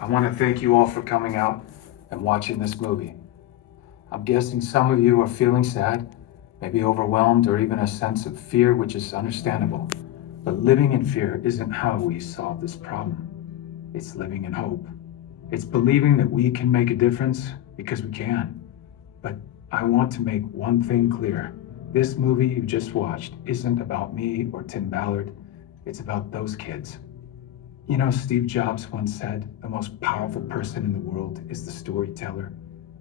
I want to thank you all for coming out and watching this movie. I'm guessing some of you are feeling sad, maybe overwhelmed, or even a sense of fear, which is understandable. But living in fear isn't how we solve this problem. It's living in hope. It's believing that we can make a difference because we can. But I want to make one thing clear. This movie you just watched isn't about me or Tim Ballard. It's about those kids. You know, Steve Jobs once said, the most powerful person in the world is the storyteller.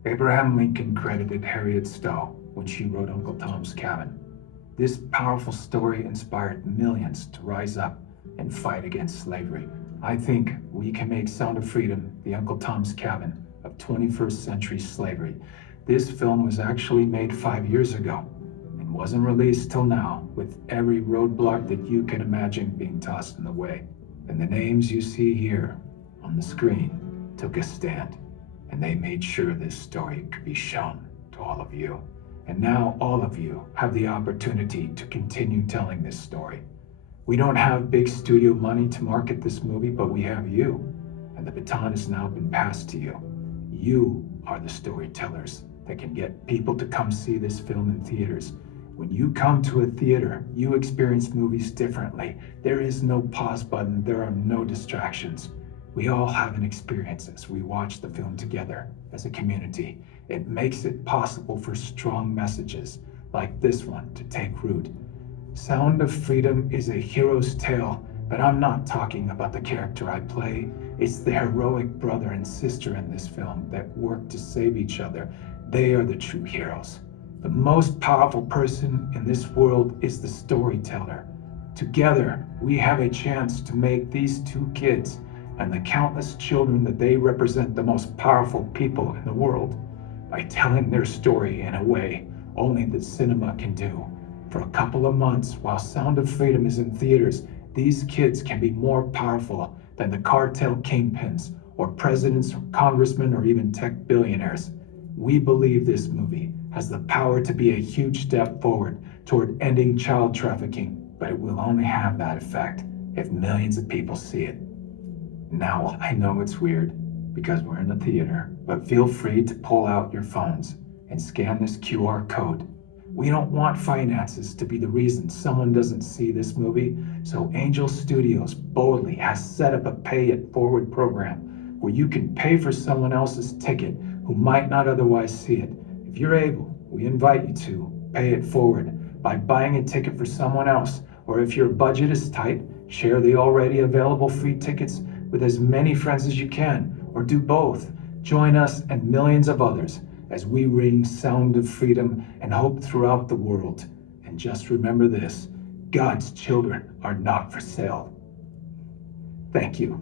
Abraham Lincoln credited Harriet Stowe when she wrote Uncle Tom's Cabin. This powerful story inspired millions to rise up and fight against slavery. I think we can make Sound of Freedom the Uncle Tom's Cabin of 21st century slavery. This film was actually made 5 years ago and wasn't released till now, with every roadblock that you can imagine being tossed in the way. And the names you see here on the screen took a stand, and they made sure this story could be shown to all of you. And now all of you have the opportunity to continue telling this story. We don't have big studio money to market this movie, but we have you, and the baton has now been passed to you. You are the storytellers that can get people to come see this film in theaters. When you come to a theater, you experience movies differently. There is no pause button, there are no distractions. We all have an experience as we watch the film together as a community. It makes it possible for strong messages like this one to take root. Sound of Freedom is a hero's tale, but I'm not talking about the character I play. It's the heroic brother and sister in this film that work to save each other. They are the true heroes. The most powerful person in this world is the storyteller. Together, we have a chance to make these two kids and the countless children that they represent the most powerful people in the world by telling their story in a way only the cinema can do. For a couple of months, while Sound of Freedom is in theaters, these kids can be more powerful than the cartel kingpins or presidents or congressmen or even tech billionaires. We believe this movie has the power to be a huge step forward toward ending child trafficking, but it will only have that effect if millions of people see it. Now, I know it's weird because we're in a theater, but feel free to pull out your phones and scan this QR code. We don't want finances to be the reason someone doesn't see this movie, so Angel Studios boldly has set up a pay it forward program where you can pay for someone else's ticket who might not otherwise see it. If you're able, we invite you to pay it forward by buying a ticket for someone else, or if your budget is tight, share the already available free tickets with as many friends as you can, or do both. Join us and millions of others as we ring Sound of Freedom and hope throughout the world. And just remember this, God's children are not for sale. Thank you.